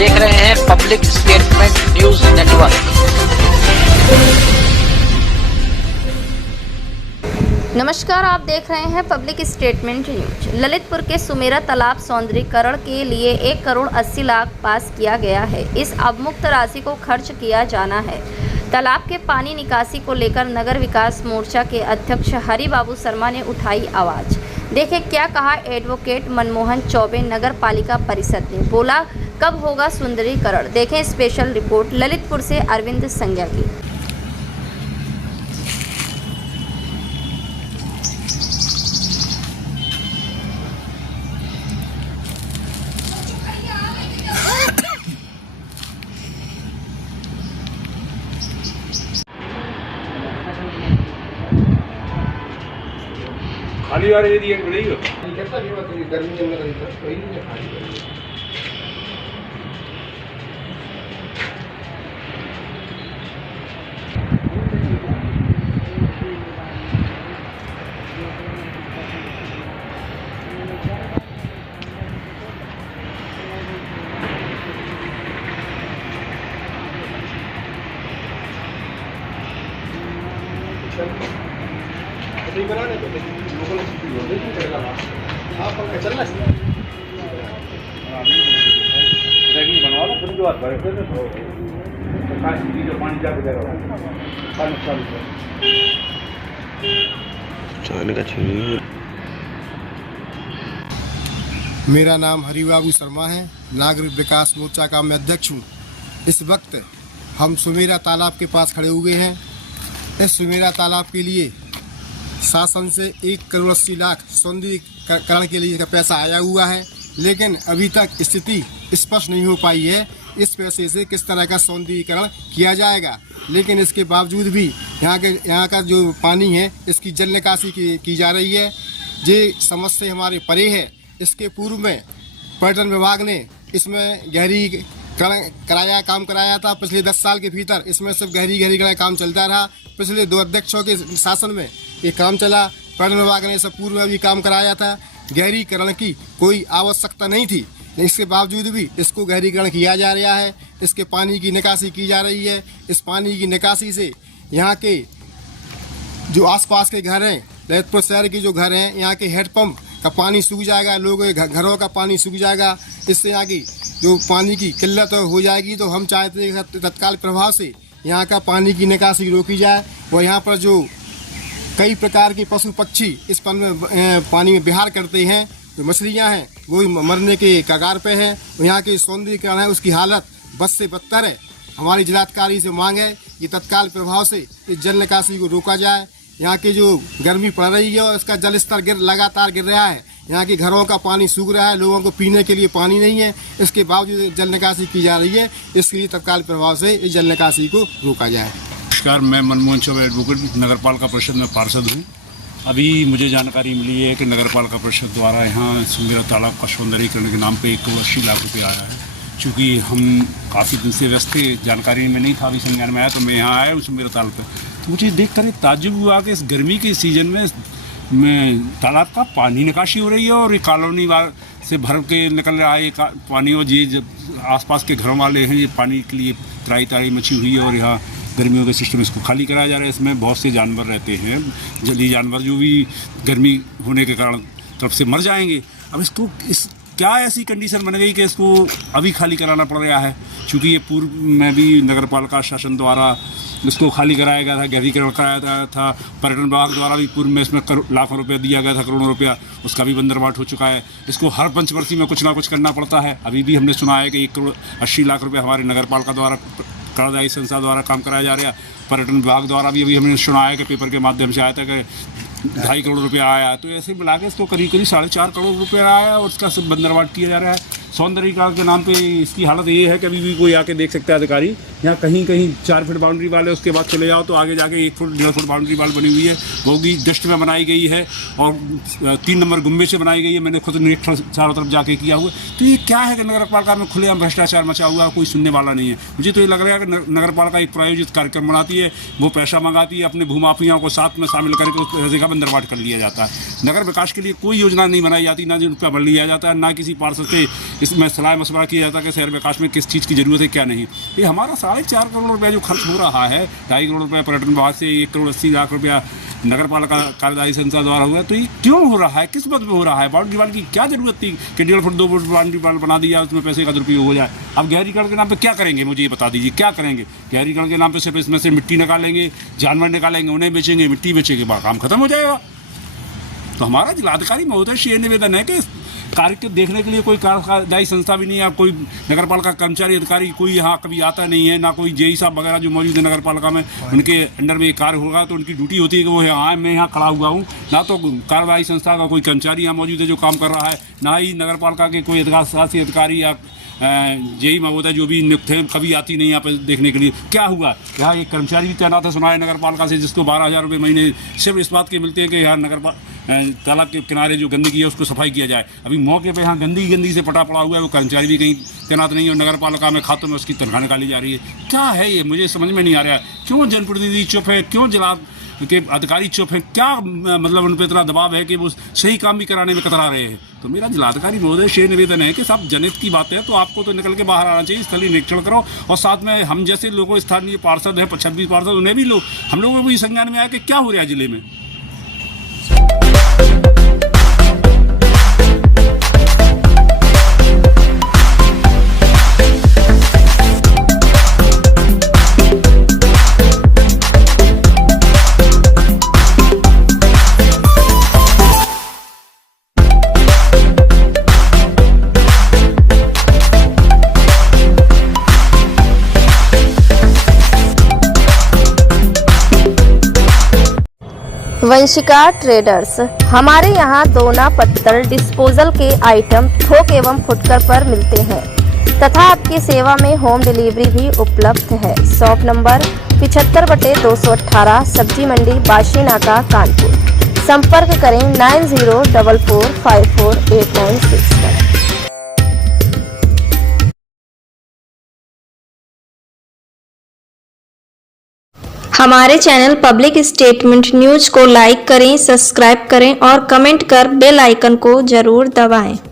देख रहे हैं पब्लिक स्टेटमेंट न्यूज नेटवर्क। नमस्कार, आप देख रहे हैं पब्लिक स्टेटमेंट न्यूज। ललितपुर के सुमेरा तालाब सौंदर्यीकरण के लिए 1 करोड़ 80 लाख पास किया गया है। इस अवमुक्त राशि को खर्च किया जाना है। तालाब के पानी निकासी को लेकर नगर विकास मोर्चा के अध्यक्ष हरिबाबू शर्मा ने उठाई आवाज। देखें क्या कहा एडवोकेट मनमोहन चौबे नगर पालिका परिषद ने। बोला कब होगा सुंदरीकरण। देखें स्पेशल रिपोर्ट ललितपुर से अरविंद संज्ञा की। खाली वाले एरिया में नहीं हो कितना भी मत गर्मी के अंदर कोई नहीं खाली नहीं बनाने को लोगों ने चलेगा आप पंखा चलना है रैगिंग बनवा लो फिर जो बात भरे थे तो काश की जो पानी जाके देगा चालू का छीनी। मेरा नाम हरिबाबू शर्मा है। नागरिक विकास मोर्चा का मैं अध्यक्ष हूँ। इस वक्त हम सुमेरा तालाब के पास खड़े हुए हैं। इस सुमेरा तालाब के लिए शासन से 1 करोड़ 80 लाख सौंदर्यीकरण के लिए का पैसा आया हुआ है, लेकिन अभी तक स्थिति स्पष्ट नहीं हो पाई है इस पैसे से किस तरह का सौंदर्यीकरण किया जाएगा। लेकिन इसके बावजूद भी यहाँ का जो पानी है इसकी जल निकासी की जा रही है। ये समस्या हमारे परे है। इसके पूर्व में पर्यटन विभाग ने इसमें काम कराया था। पिछले 10 साल के भीतर इसमें सिर्फ गहरी काम चलता रहा। पिछले 2 अध्यक्षों के शासन में ये काम चला। पर्यटन विभाग ने सब पूर्व में भी काम कराया था। गहरीकरण की कोई आवश्यकता नहीं थी, इसके बावजूद भी इसको गहरीकरण किया जा रहा है। इसके पानी की निकासी की जा रही है। इस पानी की निकासी से यहाँ के जो आसपास के घर हैं, ललितपुर शहर के जो घर हैं, यहाँ के हेडपम्प का पानी सूख जाएगा। लोगों के घरों का पानी सूख जाएगा। इससे यहाँ की जो पानी की किल्लत हो जाएगी। तो हम चाहते हैं कि तत्काल प्रभाव से यहाँ का पानी की निकासी रोकी जाए और यहाँ पर जो कई प्रकार के पशु पक्षी इस पानी में विहार करते हैं, जो मछलियाँ हैं वो मरने के कगार पे हैं। यहाँ के सौंदर्यीकरण है उसकी हालत बद से बदतर है। हमारी जिलाधिकारी से मांग है कि तत्काल प्रभाव से इस जल निकासी को रोका जाए। यहाँ की जो गर्मी पड़ रही है और इसका जल स्तर लगातार गिर रहा है। यहाँ के घरों का पानी सूख रहा है। लोगों को पीने के लिए पानी नहीं है। इसके बावजूद जल निकासी की जा रही है। इसके लिए तत्काल प्रभाव से इस जल निकासी को रोका जाए। नमस्कार, मैं मनमोहन चौबे एडवोकेट नगर पालिका परिषद में पार्षद हूँ। अभी मुझे जानकारी मिली है कि नगर पालिका परिषद द्वारा यहाँ सुमेरा तालाब का सौंदर्यीकरण के नाम पे 1 करोड़ 80 लाख रुपये आया है। चूँकि हम काफ़ी दिन से व्यस्त थे, जानकारी में नहीं था, अभी संज्ञान में आया तो मैं यहाँ आया हूँ सुमेरा तालाब पर। तो मुझे देख कर ताज्जुब हुआ कि इस गर्मी के सीजन में तालाब का पानी निकासी हो रही है और ये कॉलोनी से भर के निकल रहा है पानी। और ये जब आसपास के घरों वाले हैं, ये पानी के लिए त्राई मची हुई है और यहाँ गर्मियों के सिस्टम इसको खाली कराया जा रहा है। इसमें बहुत से जानवर रहते हैं, जलीय जानवर, जो भी गर्मी होने के कारण तरफ से मर जाएंगे। अब इसको क्या ऐसी कंडीशन बन गई कि इसको अभी खाली कराना पड़ रहा है। चूँकि ये पूर्व में भी नगर पालिका शासन द्वारा इसको खाली कराया गया था, गहरीकरण कराया था। पर्यटन विभाग द्वारा भी पूर्व में इसमें लाखों रुपया दिया गया था, करोड़ों रुपया, उसका भी बंदरबाट हो चुका है। इसको हर पंचवर्षीय में कुछ ना कुछ करना पड़ता है। अभी भी हमने सुना है कि 1 करोड़ 80 लाख रुपये हमारे नगर पालिका द्वारा कार्यदायी संस्था द्वारा काम कराया जा रहा है। पर्यटन विभाग द्वारा भी अभी हमने सुना है कि पेपर के माध्यम से आया था कि 2.5 करोड़ रुपया आया। तो ऐसे मिला के इसको करीब 4.5 करोड़ रुपया आया और उसका सब बंदरबाट किया जा रहा है। सौंदर्यीकरण के नाम पे इसकी हालत ये है कि अभी भी कोई आके देख सकता है अधिकारी। यहाँ कहीं 4 फीट बाउंड्री वाल है, उसके बाद चले जाओ तो आगे जाके 1 फुट 1.5 फुट बाउंड्री वाल बनी हुई है। वो भी डस्ट में बनाई गई है और 3 नंबर गुम्बे से बनाई गई है। मैंने खुद निरीक्षण चारों तरफ जाके किया हुआ। तो ये क्या है कि नगर पालिका में खुलेआम भ्रष्टाचार मचा हुआ है, कोई सुनने वाला नहीं है। मुझे तो ये लग रहा है कि नगर पालिका एक प्रायोजित कार्यक्रम बनाती है, वो पैसा मंगाती है, अपने भूमाफियाओं को साथ में शामिल करके उस पैसे का बंदरबाट कर लिया जाता है। नगर विकास के लिए कोई योजना नहीं बनाई जाती, ना रुपया भर लिया जाता है, ना किसी पार्षद से इसमें सलाह मशवरा किया जाता है कि शहर विकास में किस चीज़ की ज़रूरत है क्या नहीं। ये हमारा 4.5 करोड़ रुपया जो खर्च हो रहा है, 2.5 करोड़ रुपया पर्यटन विभाग से, 1 करोड़ 80 लाख रुपया नगर पालिका कार्यदायी संस्था द्वारा हुआ है, तो ये क्यों हो रहा है, किस मत में हो रहा है? बाउंड्री वाल की क्या जरूरत थी कि 1.5 फुट 2 फुट बाउंड्री वाल बना दिया, उसमें पैसे का दुरुपयोग हो जाए। अब गहरीकरण के नाम पे क्या करेंगे, मुझे ये बता दीजिए, क्या करेंगे? गहरीकरण के नाम पे सिर्फ इसमें से मिट्टी निकालेंगे, जानवर निकालेंगे, उन्हें बेचेंगे, मिट्टी बेचेंगे, काम खत्म हो जाएगा। तो हमारा जिलाधिकारी महोदय से ये निवेदन है कि कार्य को देखने के लिए कोई कार्यदायी संस्था भी नहीं है, कोई नगर पालिका कर्मचारी अधिकारी कोई यहाँ कभी आता नहीं है, ना कोई जेई साहब वगैरह जो मौजूद है नगर पालिका में, उनके अंडर में कार्य होगा तो उनकी ड्यूटी होती है कि वो यहाँ मैं यहाँ खड़ा हुआ हूँ। ना तो कार्यदायी संस्था का कोई कर्मचारी यहाँ मौजूद है जो काम कर रहा है, ना ही नगर पालिका के कोई शासी अधिकारी या जेई महोदय जो भी नियुक्त है कभी आती नहीं यहाँ पर देखने के लिए। क्या हुआ, यहाँ एक कर्मचारी भी तैनात है सुना है नगर पालिका से, जिसको 12,000 रुपये महीने सिर्फ इस बात के मिलते हैं कि यहाँ नगर तालाब के किनारे जो गंदगी है उसको सफाई किया जाए। अभी मौके पे यहाँ गंदगी से पटा पड़ा हुआ है, वो कर्मचारी भी कहीं तैनात नहीं है और नगर पालिका में खातों में उसकी तनख्वाह निकाली जा रही है। क्या है ये, मुझे समझ में नहीं आ रहा है। क्यों जनप्रतिनिधि चुप है, क्यों जिला के अधिकारी चुप हैं, क्या मतलब उन पर इतना दबाव है कि वो सही काम भी कराने में कतरा रहे हैं? तो मेरा जिलाधिकारी महोदय से निवेदन है कि साहब जनहित की बात है तो आपको तो निकल के बाहर आना चाहिए, स्थलीय निरीक्षण करो और साथ में हम जैसे लोगों, स्थानीय पार्षद हैं 26 पार्षद, उन्हें भी लोग, हम लोगों को भी संज्ञान में आया कि क्या हो रहा है जिले में। वंशिका ट्रेडर्स। हमारे यहाँ दोना पत्थर डिस्पोजल के आइटम थोक एवं फुटकर पर मिलते हैं तथा आपकी सेवा में होम डिलीवरी भी उपलब्ध है। शॉप नंबर 75/218 सब्जी मंडी बाशी नाका कानपुर। संपर्क करें 9044548961 पर। हमारे चैनल पब्लिक स्टेटमेंट न्यूज को लाइक करें, सब्सक्राइब करें और कमेंट कर बेल आइकन को जरूर दबाएं।